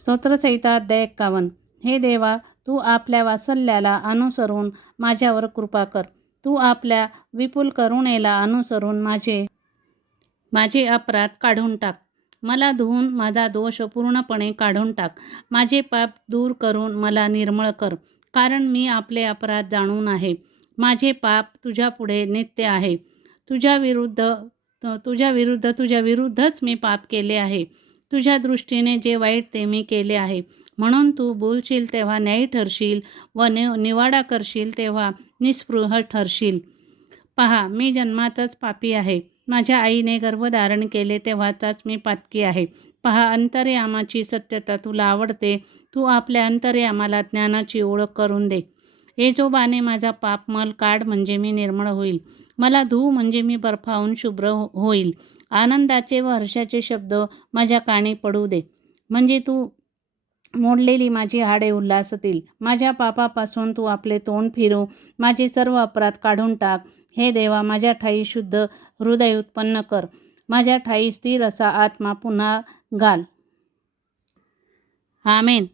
स्तोत्रसंहिता अध्याय 51. हे देवा, तू आपल्या वात्सल्याला अनुसरून माझ्यावर कृपा कर. तू आपल्या विपुल करुणेला अनुसरून माझे अपराध काढून टाक. मला धुवून माझा दोष पूर्णपणे काढून टाक. माझे पाप दूर करून मला निर्मळ कर, कारण मी आपले अपराध जाणून आहे. माझे पाप तुझ्यापुढे नित्य आहे. तुझ्या विरुद्धच मी पाप केले आहे. तुझ्या दृष्टीने जे वाईट ते मी केले आहे. म्हणून तू बोलशील तेव्हा न्यायी ठरशील व निवाडा करशील तेव्हा निस्पृह ठरशील. पहा, मी जन्मातच पापी आहे. माझ्या आईने गर्भधारण केले तेव्हाचाच मी पातकी आहे. पहा, अंतर्यामाची सत्यता तुला आवडते. तू आपल्या अंतर्यामाला ज्ञानाची ओळख करून दे. येजोबाने माझा पापमल काढ, म्हणजे मी निर्मळ होईल. मला धुव, म्हणजे मी बर्फाहून शुभ्र होईल. आनंदाचे व हर्षाचे शब्द माझ्या कानी पडू दे, म्हणजे तू मोडलेली माझी हाडे उल्हासतील. माझ्या पापापासून तू आपले तोंड फिरव, माझे सर्व अपराध काढून टाक. हे देवा, माझ्या ठाई शुद्ध हृदय उत्पन्न कर. माझ्या ठाई स्थिर असा आत्मा पुन्हा घाल. आमेन.